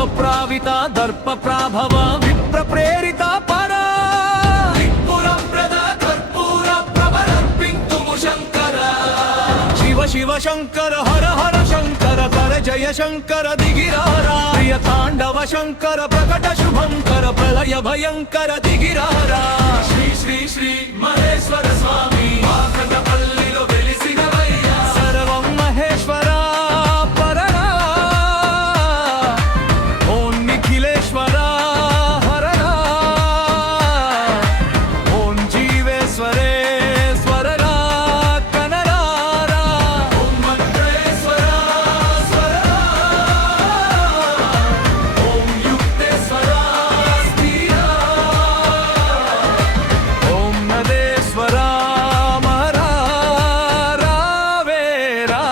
సర్వప్రావిత దర్ప ప్రాభవ విప్ర ప్రేరిత పరా త్రిపురప్రద కర్పూర ప్రబలర్పింతుము శంకర శివ శివ శంకర హర హర శంకర కర జయ శంకర దిగిరారా ప్రియ తాండవ శంకర ప్రకట శుభంకర ప్రళయ భయంకర దిగిరారా శ్రీ శ్రీ శ్రీ మహేశ్వర స్వామి వాకన్నపల్లిలో వెలిసినవయ్యా సర్వం మహేశ్వర పరరా ఓం నిఖిలేశ్వర హరరా ఓం జీవేశ్వరేశ్వరరా కనరారా ఓం మంత్రేశ్వర స్వరరా ఓం యుక్తేశ్వర స్థిరా ఓం నదేశ్వర మరావేరా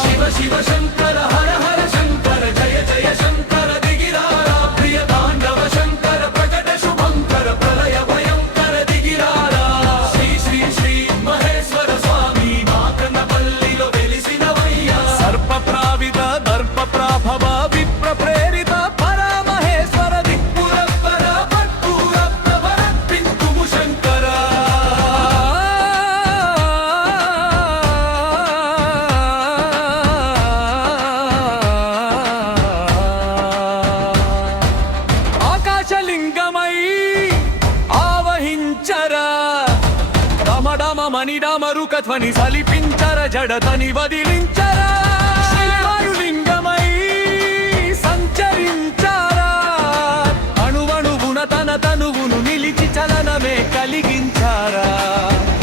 శివ శివ శంకర హర హర శంకర జయ జయ శంకర దిగిరారా ప్రియ తాండవ శంకర ప్రకట శుభంకర ప్రళయ భయంకర దిగిరారా శ్రీ శ్రీ శ్రీ మహేశ్వర స్వామి వాకన్నపల్లిలో వెలిసినవయ్యా సర్ప ప్రావిత దర్ప ప్రాభవ విప్ర ప్రేరిత పరా మహేశ్వర దిక్పురప్పర పట్టూర ప్రబలర్పింతుము శంకర ఆకాశలింగమై ఆవహించరా డమడమ మణిడమరుక ధ్వని సలిపించర జడతని వదిలించరా శ్రీవాయులింగమై సంచరించారా అణువణువున తన తనువును నిలిచి చలనమే కలిగించారా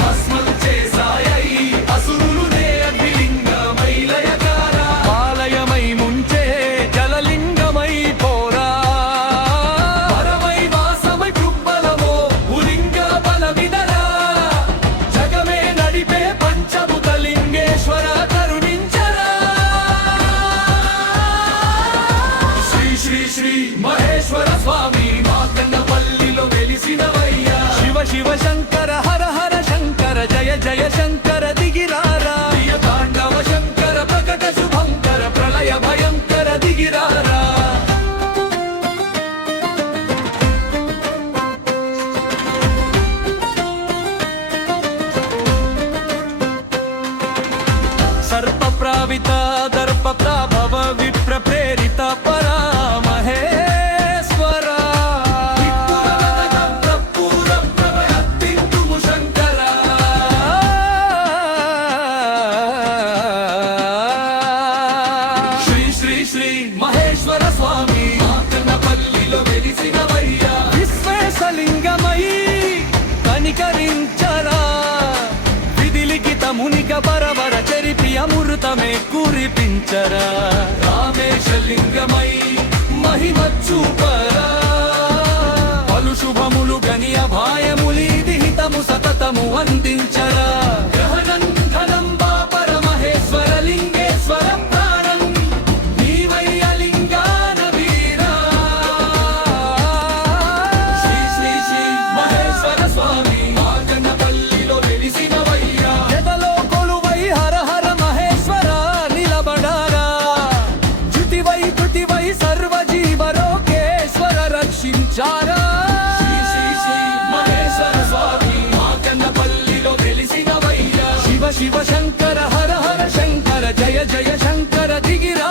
భస్మం చేసాయై అసురులునే అగ్నిలింగమై లయకారా ఆలయమై ముంచే జలలింగమై పోరా పరమై వాసమై కృబ్బలమో ఉలింగ బలమిదరా జగమే నడిపే పంచభూతలింగేశ్వర కరుణించరా శ్రీ శ్రీ శ్రీ మహేశ్వర స్వామి వాకన్నపల్లిలో వెలిసినవయ్యా శివ శివ శంకర హర హర శంకర జయ జయ శంకర దిగిరారా ప్రియ తాండవ శంకర ప్రకట శుభంకర ప్రళయ భయంకర దిగిరారా సర్ప ప్రావిత దర్ప ప్రాభవ విప్ర ప్రేరిత పరా మహేశ్వర శ్రీ శ్రీ శ్రీ మహేశ్వర స్వామి వాకన్నపల్లిలో వెలిసినవయ్యా విశ్వేశలింగమై కనికరించరా విధిలిఖిత మునిక పరవర చెరిపి అమృతమే కురిపించరా రామేశలింగమై మహిమ చూపరా పలు శుభములు గని అభాయములీది హితము సతతము అందించరా గ్రహనంధనం బాపర మహేశ్వర లింగేశ్వర ప్రాణం నీవయ్య లింగాన వీరా శ్రీ శ్రీ శ్రీ మహేశ్వర స్వామి వాకన్నపల్లిలో వెలిసినవయ్యా ఎదలో కొలువై హర హర మహేశ్వర నిలబడారా జ్యుతివై కృతివై సర్వజీవరోగేశ్వర రక్షించారా శ్రీ శ్రీ శ్రీ మహేశ్వర స్వామి వాకన్నపల్లిలో వెలిసినవయ్యా శివ శివ శంకర హర హర శంకర జయ జయ శంకర దిగిరా